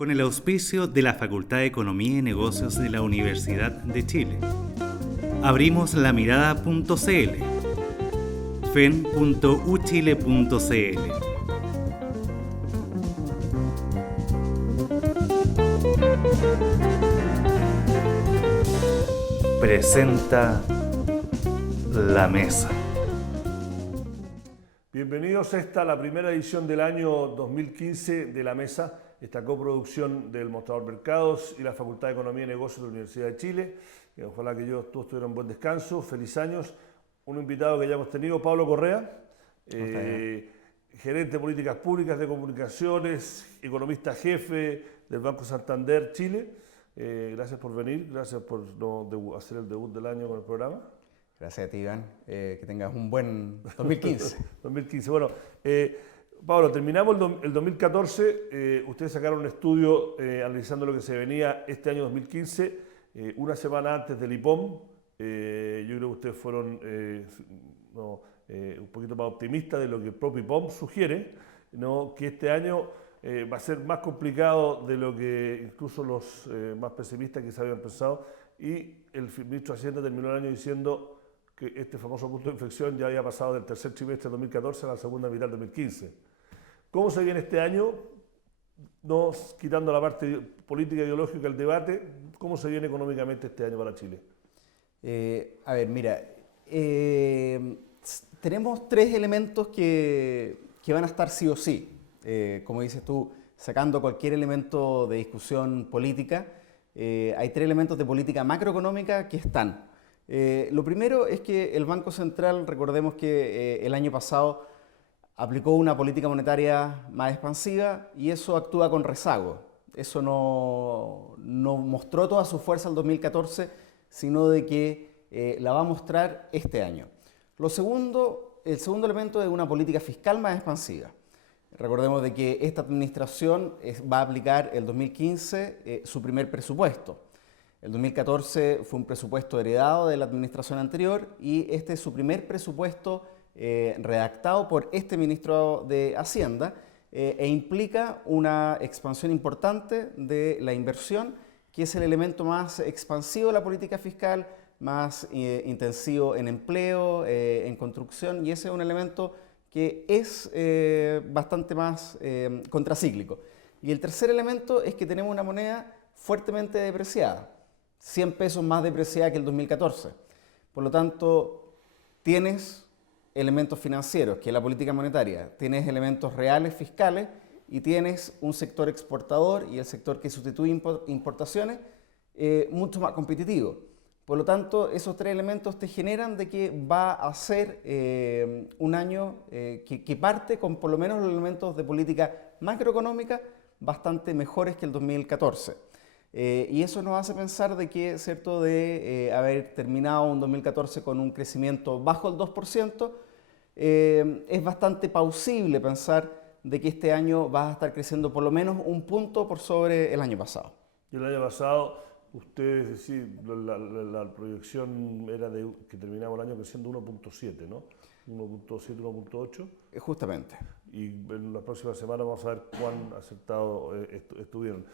con el auspicio de la Facultad de Economía y Negocios de la Universidad de Chile. Abrimos la mirada.cl, fen.uchile.cl. Presenta La Mesa. Bienvenidos a esta, la primera edición del año 2015 de La Mesa, esta coproducción del Mostrador Mercados y la Facultad de Economía y Negocios de la Universidad de Chile. Ojalá que todos tuvieran buen descanso, feliz años. Un invitado que ya hemos tenido, Pablo Correa, gerente de políticas públicas de comunicaciones, economista jefe del Banco Santander Chile. Gracias por venir, gracias por hacer el debut del año con el programa. Gracias a ti, Iván. Que tengas un buen 2015. 2015. Bueno, Pablo, terminamos el 2014. Ustedes sacaron un estudio analizando lo que se venía este año 2015, una semana antes del IPOM. Yo creo que ustedes fueron un poquito más optimistas de lo que el propio IPOM sugiere, ¿no? Que este año va a ser más complicado de lo que incluso los más pesimistas que se habían pensado. Y el ministro de Hacienda terminó el año diciendo que este famoso punto de inflexión ya había pasado del tercer trimestre de 2014 a la segunda mitad de 2015. ¿Cómo se viene este año? No quitando la parte política e ideológica del debate, ¿cómo se viene económicamente este año para Chile? A ver, mira, tenemos tres elementos que van a estar sí o sí. Como dices tú, sacando cualquier elemento de discusión política, hay tres elementos de política macroeconómica que están. Lo primero es que el Banco Central, recordemos que el año pasado aplicó una política monetaria más expansiva y eso actúa con rezago. Eso no mostró toda su fuerza el 2014, sino de que la va a mostrar este año. El segundo elemento es una política fiscal más expansiva. Recordemos de que esta administración va a aplicar el 2015 su primer presupuesto. El 2014 fue un presupuesto heredado de la administración anterior y este es su primer presupuesto redactado por este ministro de Hacienda e implica una expansión importante de la inversión, que es el elemento más expansivo de la política fiscal, más intensivo en empleo, en construcción, y ese es un elemento que es bastante más contracíclico. Y el tercer elemento es que tenemos una moneda fuertemente depreciada, 100 pesos más depreciada que el 2014. Por lo tanto, tienes elementos financieros, que es la política monetaria, tienes elementos reales fiscales y tienes un sector exportador y el sector que sustituye importaciones mucho más competitivo. Por lo tanto, esos tres elementos te generan de que va a ser un año que parte con por lo menos los elementos de política macroeconómica bastante mejores que el 2014. Y eso nos hace pensar de que, cierto, de haber terminado un 2014 con un crecimiento bajo el 2%, es bastante plausible pensar de que este año va a estar creciendo por lo menos un punto por sobre el año pasado. Y el año pasado, ustedes decían, la proyección era de que terminamos el año creciendo 1.7, ¿no? 1.7, 1.8. Justamente. Y en las próximas semanas vamos a ver cuán acertados estuvieron.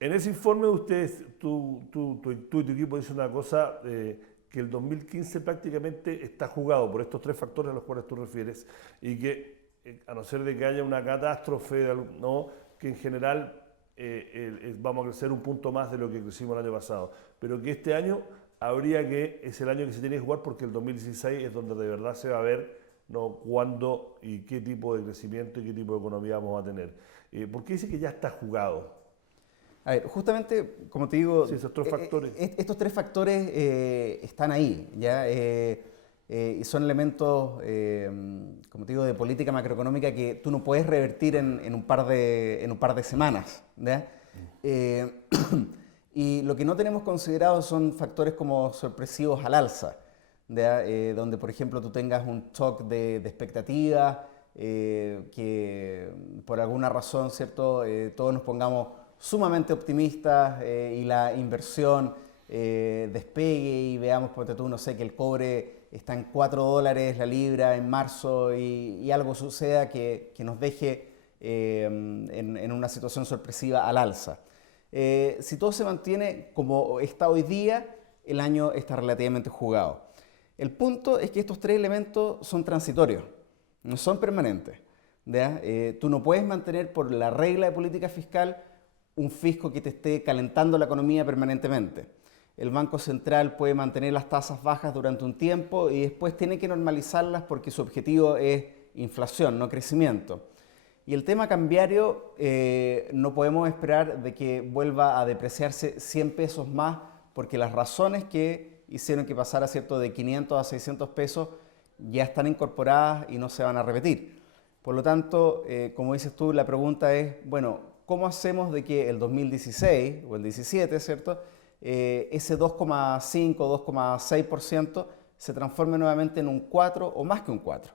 En ese informe de ustedes, tú y tu equipo dicen una cosa, que el 2015 prácticamente está jugado por estos tres factores a los cuales tú refieres y que, a no ser de que haya una catástrofe, ¿no?, que en general vamos a crecer un punto más de lo que crecimos el año pasado, pero que este año es el año que se tiene que jugar porque el 2016 es donde de verdad se va a ver, ¿no?, cuándo y qué tipo de crecimiento y qué tipo de economía vamos a tener. ¿Por qué dice que ya está jugado? A ver, justamente, como te digo, sí, esos tres factores. Estos tres factores están ahí, ¿ya? Y son elementos, como te digo, de política macroeconómica que tú no puedes revertir en un par de semanas, ¿ya? Y lo que no tenemos considerado son factores como sorpresivos al alza, ¿ya? Donde, por ejemplo, tú tengas un shock de expectativas, que por alguna razón, ¿cierto?, todos nos pongamos sumamente optimistas y la inversión despegue y veamos, ponte tú, no sé, que el cobre está en $4 la libra en marzo y algo suceda que nos deje en una situación sorpresiva al alza. Si todo se mantiene como está hoy día, el año está relativamente jugado. El punto es que estos tres elementos son transitorios, no son permanentes. Tú no puedes mantener por la regla de política fiscal un fisco que te esté calentando la economía permanentemente. El Banco Central puede mantener las tasas bajas durante un tiempo y después tiene que normalizarlas porque su objetivo es inflación, no crecimiento. Y el tema cambiario, no podemos esperar de que vuelva a depreciarse 100 pesos más porque las razones que hicieron que pasara, ¿cierto?, de 500 a 600 pesos ya están incorporadas y no se van a repetir. Por lo tanto, como dices tú, la pregunta es, bueno, ¿cómo hacemos de que el 2016 o el 17, ¿cierto?, ese 2,5, 2,6% se transforme nuevamente en un 4 o más que un 4?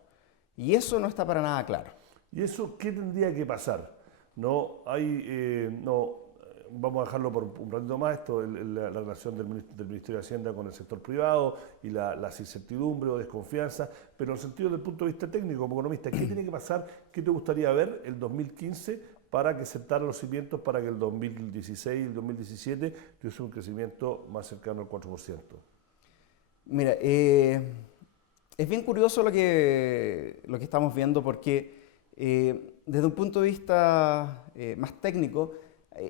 Y eso no está para nada claro. ¿Y eso qué tendría que pasar? Vamos a dejarlo por un ratito más, la relación del Ministerio de Hacienda con el sector privado y las incertidumbres o desconfianza, pero en el sentido del punto de vista técnico, como economista, ¿qué tiene que pasar? ¿Qué te gustaría ver el 2015 para que sentaran los cimientos para que el 2016 y el 2017 tuviese un crecimiento más cercano al 4%? Mira, es bien curioso lo que estamos viendo porque desde un punto de vista más técnico,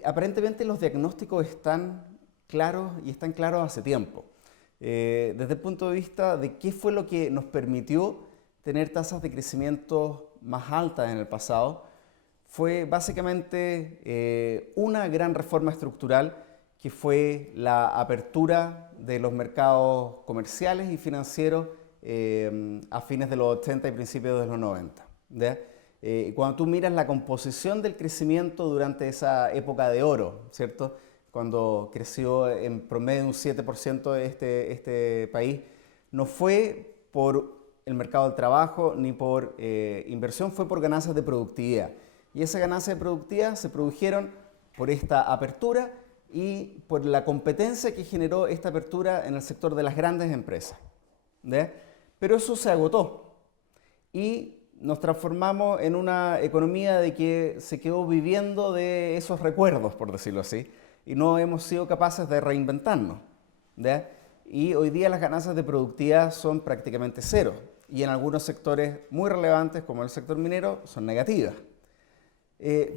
aparentemente los diagnósticos están claros y están claros hace tiempo. Desde el punto de vista de qué fue lo que nos permitió tener tasas de crecimiento más altas en el pasado, fue básicamente una gran reforma estructural que fue la apertura de los mercados comerciales y financieros a fines de los 80 y principios de los 90. Cuando tú miras la composición del crecimiento durante esa época de oro, ¿cierto?, cuando creció en promedio un 7% este país, no fue por el mercado del trabajo ni por inversión, fue por ganancias de productividad. Y esas ganancias de productividad se produjeron por esta apertura y por la competencia que generó esta apertura en el sector de las grandes empresas. Pero eso se agotó y nos transformamos en una economía de que se quedó viviendo de esos recuerdos, por decirlo así, y no hemos sido capaces de reinventarnos. Y hoy día las ganancias de productividad son prácticamente cero y en algunos sectores muy relevantes, como el sector minero, son negativas.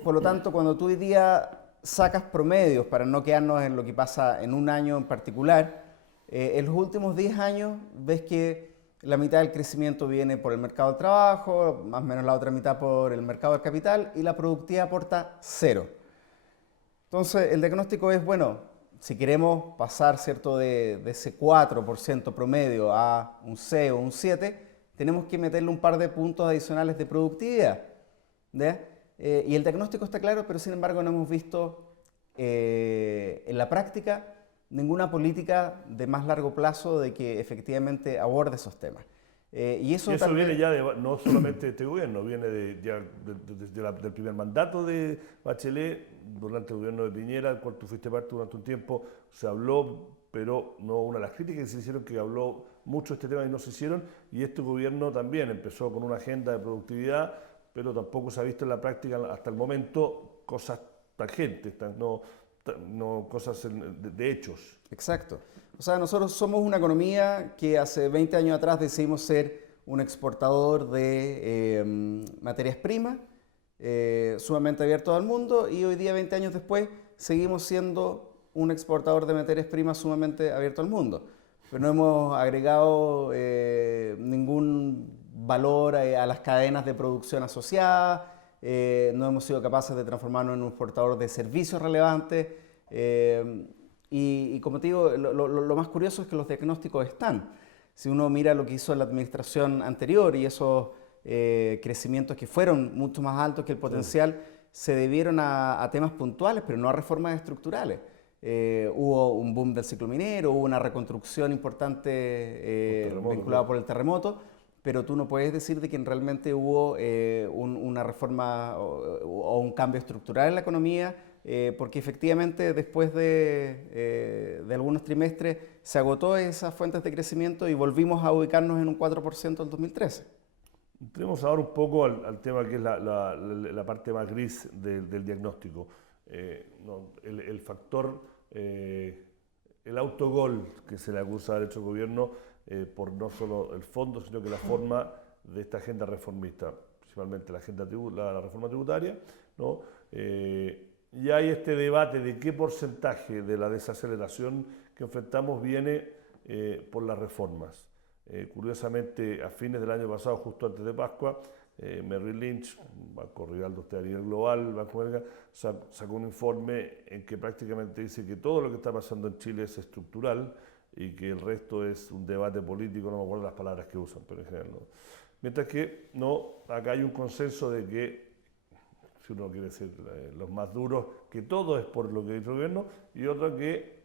Por lo tanto, cuando tú hoy día sacas promedios para no quedarnos en lo que pasa en un año en particular, en los últimos 10 años ves que la mitad del crecimiento viene por el mercado del trabajo, más o menos la otra mitad por el mercado del capital y la productividad aporta cero. Entonces, el diagnóstico es, bueno, si queremos pasar, ¿cierto?, de ese 4% promedio a un 6 o un 7, tenemos que meterle un par de puntos adicionales de productividad. Y el diagnóstico está claro, pero sin embargo no hemos visto en la práctica ninguna política de más largo plazo de que efectivamente aborde esos temas. Y eso también viene ya no solamente de este gobierno, viene del primer mandato de Bachelet, durante el gobierno de Piñera, del cual tú fuiste parte durante un tiempo, se habló, pero no una de las críticas que se hicieron, que habló mucho de este tema y no se hicieron, y este gobierno también empezó con una agenda de productividad, pero tampoco se ha visto en la práctica hasta el momento cosas tangentes, no cosas de hechos. Exacto. O sea, nosotros somos una economía que hace 20 años atrás decidimos ser un exportador de materias primas, sumamente abierto al mundo, y hoy día, 20 años después, seguimos siendo un exportador de materias primas sumamente abierto al mundo. Pero no hemos agregado ningún valor a las cadenas de producción asociadas, no hemos sido capaces de transformarnos en un exportador de servicios relevantes. Y como te digo, lo más curioso es que los diagnósticos están. Si uno mira lo que hizo la administración anterior y esos crecimientos que fueron mucho más altos que el potencial, se debieron a temas puntuales, pero no a reformas estructurales. Hubo un boom del ciclo minero, hubo una reconstrucción importante vinculada por el terremoto, pero tú no puedes decir de que realmente hubo una reforma o un cambio estructural en la economía, porque efectivamente después de algunos trimestres se agotó esas fuentes de crecimiento y volvimos a ubicarnos en un 4% en 2013. Entremos ahora un poco al tema que es la parte más gris del diagnóstico. El factor, el autogol que se le acusa de haber hecho el gobierno por no solo el fondo, sino que la forma de esta agenda reformista, principalmente la reforma tributaria, ¿no? Y hay este debate de qué porcentaje de la desaceleración que enfrentamos viene por las reformas. Curiosamente, a fines del año pasado, justo antes de Pascua, Merrill Lynch, banco rival de usted a nivel global, Banco Belga, sacó un informe en que prácticamente dice que todo lo que está pasando en Chile es estructural y que el resto es un debate político, no me acuerdo las palabras que usan, pero en general no. Mientras que no, acá hay un consenso de que, si uno quiere decir los más duros, que todo es por lo que dice el gobierno, y otro que,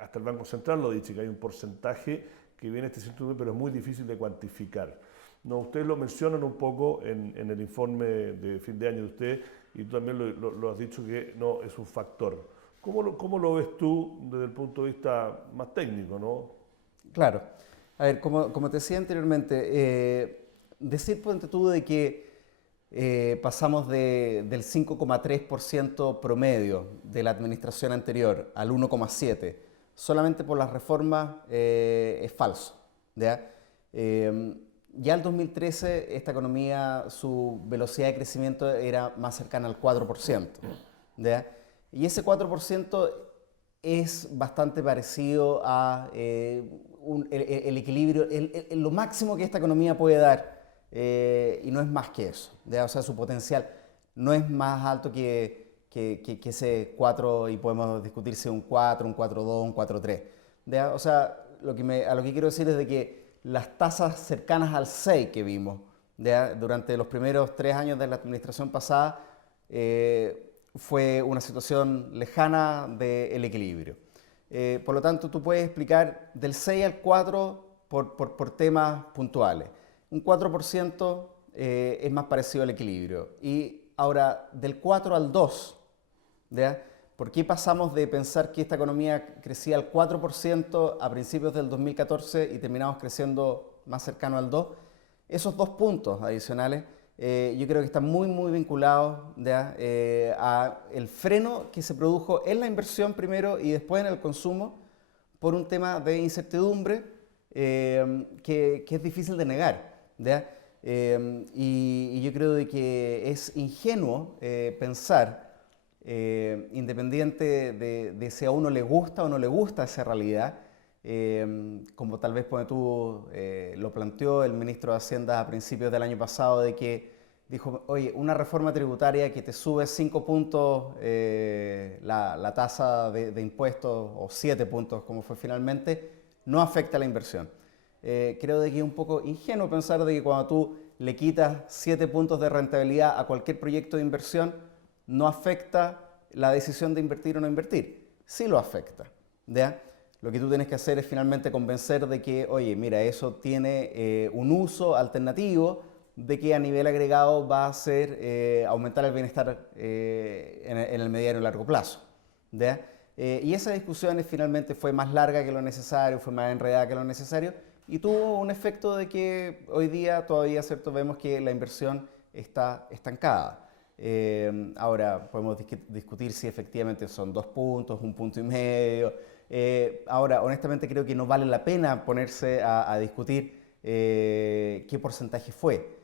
hasta el Banco Central lo dice, que hay un porcentaje que viene este sentido, pero es muy difícil de cuantificar. No, ustedes lo mencionan un poco en el informe de fin de año de usted, y tú también lo has dicho que no es un factor. ¿Cómo lo ves tú desde el punto de vista más técnico, no? Claro. A ver, como te decía anteriormente, decir ponte tú de que pasamos del 5,3% promedio de la administración anterior al 1,7% solamente por las reformas es falso. ¿Ya? Ya el 2013 esta economía, su velocidad de crecimiento era más cercana al 4%. ¿Ya? Y ese 4% es bastante parecido a el equilibrio, lo máximo que esta economía puede dar, y no es más que eso. ¿Ya? O sea, su potencial no es más alto que ese 4, y podemos discutir si un 4, un 4,2, un 4,3. ¿Ya? O sea, a lo que quiero decir es de que las tasas cercanas al 6 que vimos, ¿ya? Durante los primeros 3 años de la administración pasada, fue una situación lejana del equilibrio. Por lo tanto, tú puedes explicar del 6 al 4 por temas puntuales. Un 4% es más parecido al equilibrio. Y ahora, del 4 al 2, ¿ya? ¿Por qué pasamos de pensar que esta economía crecía al 4% a principios del 2014 y terminamos creciendo más cercano al 2%? Esos 2 puntos adicionales yo creo que están muy vinculados, ¿ya? A el freno que se produjo en la inversión primero y después en el consumo por un tema de incertidumbre que es difícil de negar, ¿ya? Y yo creo de que es ingenuo pensar, independiente de si a uno le gusta o no le gusta esa realidad, como tal vez tú lo planteó el ministro de Hacienda a principios del año pasado, de que dijo, oye, una reforma tributaria que te sube 5 puntos la tasa de impuestos, o 7 puntos como fue finalmente, no afecta a la inversión. Creo de que es un poco ingenuo pensar de que cuando tú le quitas 7 puntos de rentabilidad a cualquier proyecto de inversión, no afecta la decisión de invertir o no invertir. Sí lo afecta, ¿ya? Lo que tú tienes que hacer es finalmente convencer de que, oye, mira, eso tiene un uso alternativo, de que a nivel agregado va a ser aumentar el bienestar en el mediano y largo plazo, ¿ya? Y esa discusión finalmente fue más larga que lo necesario, fue más enredada que lo necesario, y tuvo un efecto de que hoy día todavía, ¿cierto?, vemos que la inversión está estancada. Ahora podemos discutir si efectivamente son 2 puntos, 1,5 puntos. Ahora, honestamente creo que no vale la pena ponerse a discutir qué porcentaje fue.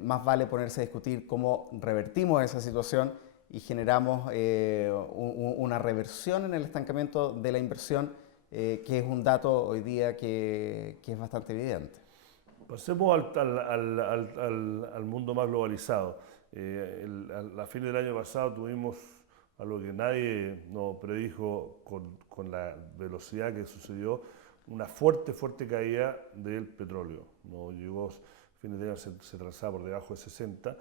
Más vale ponerse a discutir cómo revertimos esa situación y generamos una reversión en el estancamiento de la inversión, que es un dato hoy día que es bastante evidente. Pasemos al mundo más globalizado. A fin del año pasado tuvimos algo que nadie nos predijo con la velocidad que sucedió, una fuerte caída del petróleo. No llegó, a fin de año se transaba por debajo de $60,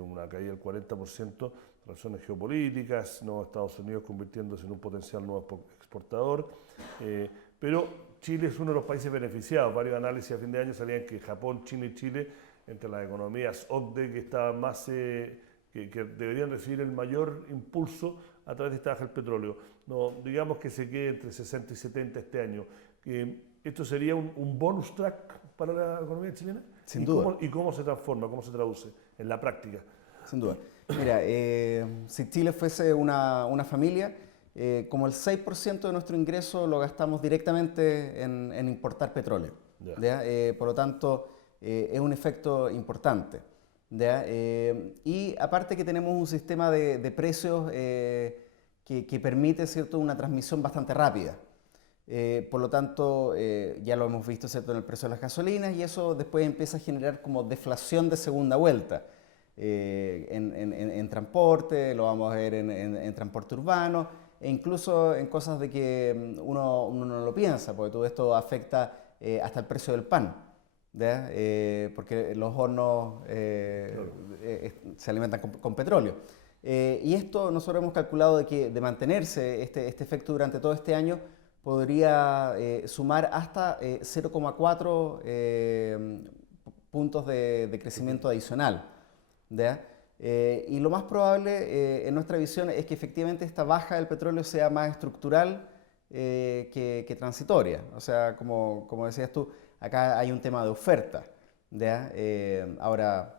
una caída del 40%, razones geopolíticas, ¿no? Estados Unidos convirtiéndose en un potencial nuevo exportador, pero Chile es uno de los países beneficiados. Varios análisis a fin de año salían que Japón, China y Chile, entre las economías OCDE, que estaban más que deberían recibir el mayor impulso a través de esta baja del petróleo. No, digamos que se quede entre 60 y 70 este año. ¿Esto sería un bonus track para la economía chilena? Sin duda. ¿Y cómo se transforma, cómo se traduce en la práctica? Sin duda. Mira, si Chile fuese una familia, como el 6% de nuestro ingreso lo gastamos directamente en importar petróleo. Ya. ¿Ya? Por lo tanto, es un efecto importante. ¿Ya? Y aparte que tenemos un sistema de precios que permite, ¿cierto?, una transmisión bastante rápida. Por lo tanto, ya lo hemos visto, ¿cierto?, en el precio de las gasolinas, y eso después empieza a generar como deflación de segunda vuelta. En transporte, lo vamos a ver en transporte urbano, e incluso en cosas de que uno no lo piensa, porque todo esto afecta hasta el precio del pan, ¿ya? Porque los hornos se alimentan con petróleo. Y esto nosotros hemos calculado de que de mantenerse este efecto durante todo este año podría sumar hasta 0,4 puntos de crecimiento adicional. ¿Ya? Y lo más probable en nuestra visión es que efectivamente esta baja del petróleo sea más estructural que transitoria. O sea, como decías tú, acá hay un tema de oferta. ¿Ya? Ahora,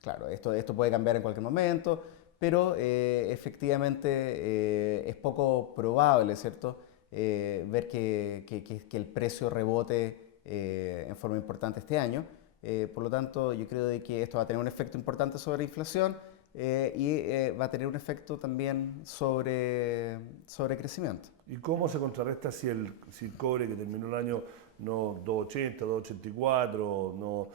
claro, esto puede cambiar en cualquier momento, pero efectivamente es poco probable, ¿cierto?, ver que el precio rebote en forma importante este año. Por lo tanto, yo creo de que esto va a tener un efecto importante sobre la inflación y va a tener un efecto también sobre crecimiento. ¿Y cómo se contrarresta si el cobre que terminó el año no 2,80, 2,84, no,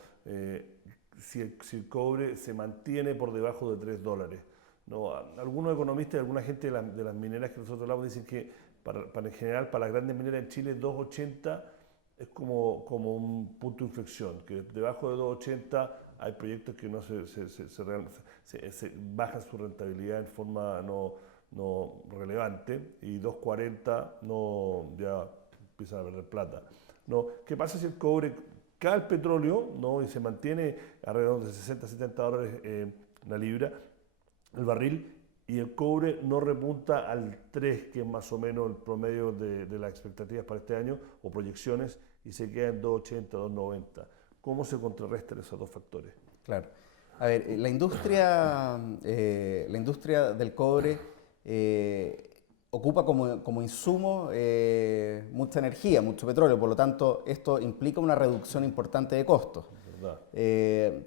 si el cobre se mantiene por debajo de $3? No, algunos economistas y alguna gente de las mineras que nosotros hablamos dicen que en general para las grandes mineras en Chile 2,80 es como un punto de inflexión, que debajo de 2,80 hay proyectos que no se bajan su rentabilidad en forma no relevante, y 2,40 no, ya empiezan a perder plata. ¿No? ¿Qué pasa si el cobre cae el petróleo, ¿no?, y se mantiene alrededor de $60-70 la libra, el barril, y el cobre no repunta al 3, que es más o menos el promedio de las expectativas para este año o proyecciones, y se queda en 2,80, 2,90? ¿Cómo se contrarrestan esos dos factores? Claro. A ver, la industria del cobre ocupa como insumo mucha energía, mucho petróleo, por lo tanto esto implica una reducción importante de costos.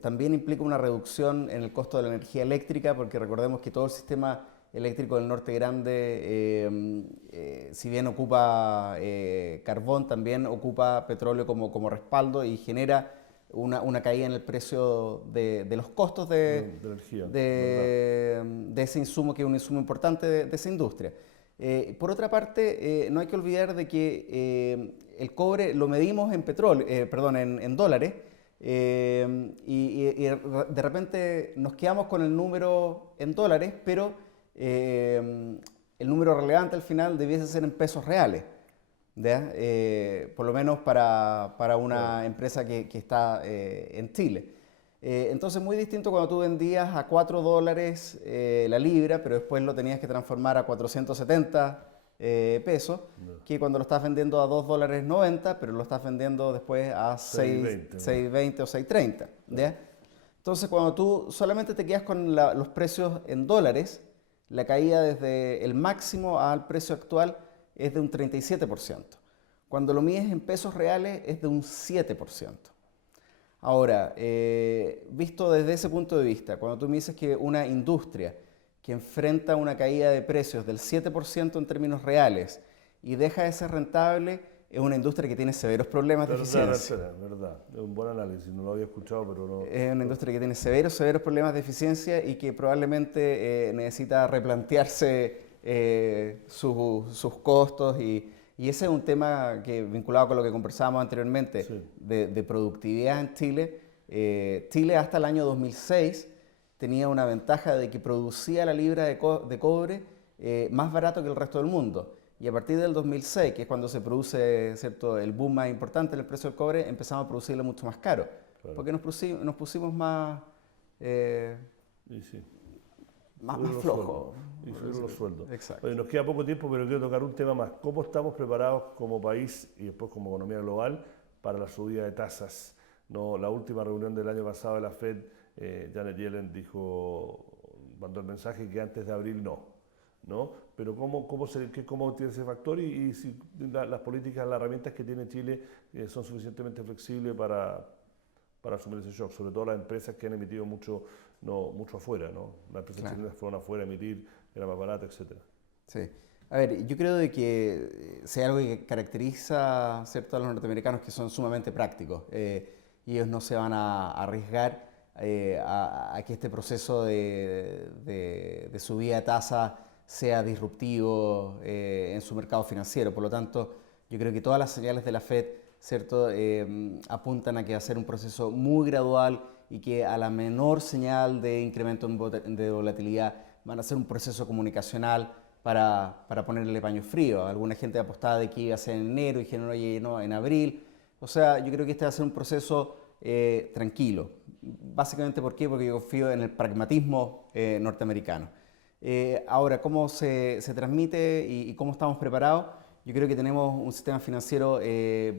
También implica una reducción en el costo de la energía eléctrica, porque recordemos que todo el sistema eléctrico del Norte Grande, si bien ocupa carbón, también ocupa petróleo como respaldo, y genera una caída en el precio de los costos de energía, de ese insumo, que es un insumo importante de esa industria. Por otra parte, no hay que olvidar de que el cobre lo medimos en dólares, y de repente nos quedamos con el número en dólares, pero el número relevante al final debiese ser en pesos reales, ¿ya? Por lo menos para una empresa que está en Chile. Entonces, muy distinto cuando tú vendías a $4 la libra, pero después lo tenías que transformar a 470 pesos, que cuando lo estás vendiendo a $2.90, pero lo estás vendiendo después a 6.20 o 6.30. ¿Ya? Entonces, cuando tú solamente te quedas con los precios en dólares, la caída desde el máximo al precio actual es de un 37%. Cuando lo mides en pesos reales es de un 7%. Ahora, visto desde ese punto de vista, cuando tú me dices que una industria que enfrenta una caída de precios del 7% en términos reales y deja de ser rentable, es una industria que tiene severos problemas de eficiencia. Verdad, es un buen análisis, no lo había escuchado, pero no... Es una industria que tiene severos problemas de eficiencia y que probablemente necesita replantearse sus costos, y ese es un tema que, vinculado con lo que conversábamos anteriormente, sí, de productividad en Chile. Chile hasta el año 2006 tenía una ventaja de que producía la libra de cobre más barato que el resto del mundo. Y a partir del 2006, que es cuando se produce, ¿cierto?, el boom más importante en el precio del cobre, empezamos a producirlo mucho más caro. Claro. Porque nos pusimos más flojos. Y subieron los sueldos. Exacto. Oye, nos queda poco tiempo, pero quiero tocar un tema más. ¿Cómo estamos preparados como país y después como economía global para la subida de tasas, ¿no? La última reunión del año pasado de la Fed, Janet Yellen mandó el mensaje que antes de abril no. Pero ¿cómo tiene ese factor y si las políticas, las herramientas que tiene Chile son suficientemente flexibles para asumir ese shock? Sobre todo las empresas que han emitido mucho afuera, ¿no? Las empresas chilenas fueron afuera a emitir, era más barata, etc. Sí. A ver, yo creo de que si hay algo que caracteriza, ¿cierto?, a los norteamericanos, que son sumamente prácticos. Y ellos no se van a arriesgar a que este proceso de subida de tasa sea disruptivo en su mercado financiero. Por lo tanto, yo creo que todas las señales de la Fed, ¿cierto?, apuntan a que va a ser un proceso muy gradual y que a la menor señal de incremento de volatilidad van a hacer un proceso comunicacional para ponerle paño frío. Alguna gente apostaba de que iba a ser en enero y dijeron, oye, no, en abril. O sea, yo creo que este va a ser un proceso tranquilo. Básicamente, ¿por qué? Porque yo confío en el pragmatismo norteamericano. Ahora, ¿cómo se transmite y cómo estamos preparados? Yo creo que tenemos un sistema financiero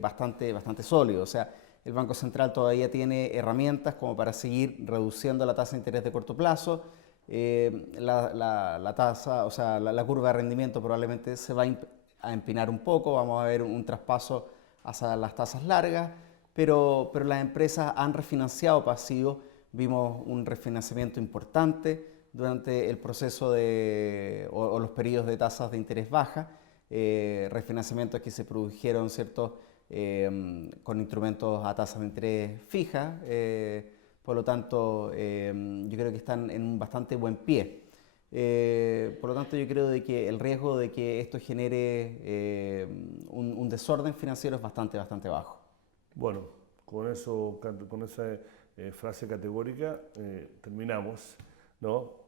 bastante sólido. O sea, el Banco Central todavía tiene herramientas como para seguir reduciendo la tasa de interés de corto plazo. La tasa, o sea, la curva de rendimiento probablemente se va a empinar un poco. Vamos a ver un traspaso hacia las tasas largas, pero las empresas han refinanciado pasivos. Vimos un refinanciamiento importante durante el proceso o los periodos de tasas de interés baja, refinanciamientos que se produjeron, ¿cierto?, con instrumentos a tasas de interés fija. Por lo tanto, yo creo que están en un bastante buen pie. Por lo tanto, yo creo de que el riesgo de que esto genere un desorden financiero es bastante bajo. Bueno, con esa frase categórica terminamos, ¿no?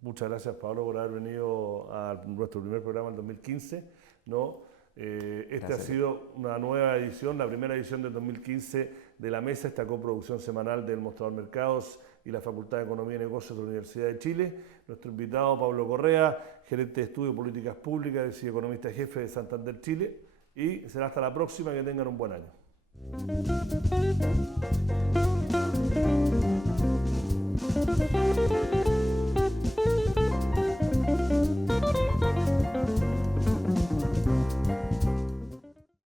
Muchas gracias, Pablo, por haber venido a nuestro primer programa en 2015, ¿no? Ha sido una nueva edición, la primera edición del 2015 de La Mesa, esta coproducción semanal del Mostrador Mercados y la Facultad de Economía y Negocios de la Universidad de Chile. Nuestro invitado, Pablo Correa, gerente de Estudio de Políticas Públicas y economista jefe de Santander Chile. Y será hasta la próxima, que tengan un buen año.